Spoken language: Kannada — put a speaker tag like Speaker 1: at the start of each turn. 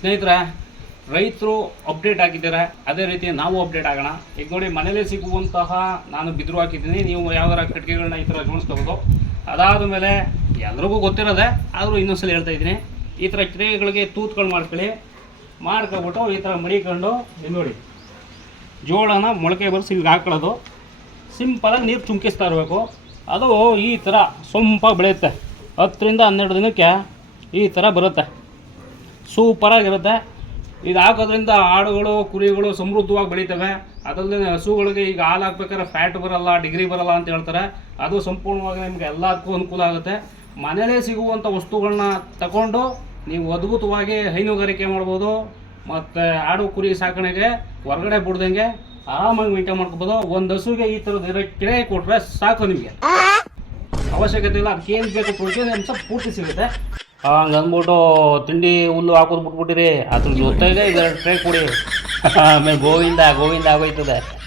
Speaker 1: ಸ್ನೇಹಿತರೆ, ರೈತರು ಅಪ್ಡೇಟ್ ಆಗಿದ್ದಾರೆ ಅದೇ ರೀತಿ ನಾವು ಅಪ್ಡೇಟ್ ಆಗೋಣ. ಈಗ ನೋಡಿ ಮನೇಲೇ ಸಿಗುವಂತಹ ನಾನು ಬಿದಿರು ಹಾಕಿದ್ದೀನಿ. ನೀವು ಯಾವ್ದಾರ ಕಟ್ಟಿಗೆಗಳನ್ನ ಈ ಥರ ಜೋಡಿಸ್ಕೋಬೋದು ಅದಾದ ಮೇಲೆ ಎಲ್ರಿಗೂ ಗೊತ್ತಿರೋದೆ, ಆದರೂ ಇನ್ನೊಂದ್ಸಲ ಹೇಳ್ತಾ ಇದ್ದೀನಿ. ಈ ಥರ ಟ್ರೇಗಳಿಗೆ ತೂತ್ಗಳು ಮಾಡ್ಕೊಳ್ಳಿ. ಮಾಡ್ಕೊಬಿಟ್ಟು ಈ ಥರ ಮಡಿಕೊಂಡು ನೋಡಿ, ಜೋಳನ ಮೊಳಕೆ ಬರೆಸಿ ಇಲ್ಲಿಗೆ ಹಾಕೊಳ್ಳೋದು. ಸಿಂಪಲಾಗಿ ನೀರು ಚುಮ್ಕಿಸ್ತಾ ಇರಬೇಕು. ಅದು ಈ ಥರ ಸೊಂಪಾಗಿ ಬೆಳೆಯುತ್ತೆ. ಹತ್ತರಿಂದ ಹನ್ನೆರಡು ದಿನಕ್ಕೆ ಈ ಥರ ಬರುತ್ತೆ. ಸೂಪರಾಗಿರುತ್ತೆ ಇದು ಹಾಕೋದ್ರಿಂದ ಆಡುಗಳು ಕುರಿಗಳು ಸಮೃದ್ಧವಾಗಿ ಬೆಳೀತವೆ. ಅದಲ್ಲದೆ ಹಸುಗಳಿಗೆ ಈಗ ಹಾಲು ಹಾಕ್ಬೇಕಾದ್ರೆ ಫ್ಯಾಟ್ ಬರಲ್ಲ ಡಿಗ್ರಿ ಬರಲ್ಲ ಅಂತ ಹೇಳ್ತಾರೆ. ಅದು ಸಂಪೂರ್ಣವಾಗಿ ನಿಮ್ಗೆ ಎಲ್ಲದಕ್ಕೂ ಅನುಕೂಲ ಆಗುತ್ತೆ. ಮನೆಯಲ್ಲೇ ಸಿಗುವಂಥ ವಸ್ತುಗಳನ್ನ ತಗೊಂಡು ನೀವು ಅದ್ಭುತವಾಗಿ ಹೈನುಗಾರಿಕೆ ಮಾಡ್ಬೋದು. ಮತ್ತು ಆಡು, ಕುರಿ ಸಾಕಣೆಗೆ ಹೊರಗಡೆ ಬಿಡ್ದಂಗೆ ಆರಾಮಾಗಿ ಮೇಂಟೈನ್ ಮಾಡ್ಕೋಬೋದು. ಒಂದು ಹಸುಗೆ ಈ ಥರದ ಇರೋ ಕೆರೆ ಕೊಟ್ಟರೆ ಸಾಕು ನಿಮಗೆ. ಅವಶ್ಯಕತೆ ಇಲ್ಲ ಅದಕ್ಕೆ ಏನು ಬೇಕು ಪ್ರೋಟೀನ್ ಅಂಶ ಪೂರ್ತಿ ಸಿಗುತ್ತೆ. ಹಂಗೆ ಅಂದ್ಬಿಟ್ಟು ತಿಂಡಿ ಹುಲ್ಲು ಹಾಕೋದು ಬಿಟ್ಬಿಟ್ಟಿರಿ. ಅದ್ರ ಜೊತೆಗೆ ಇದೆರಡು ಟ್ರೇ ಕೊಡಿ. ಆಮೇಲೆ ಗೋವಿಂದ ಗೋವಿಂದ ಆಗೋಯ್ತದೆ.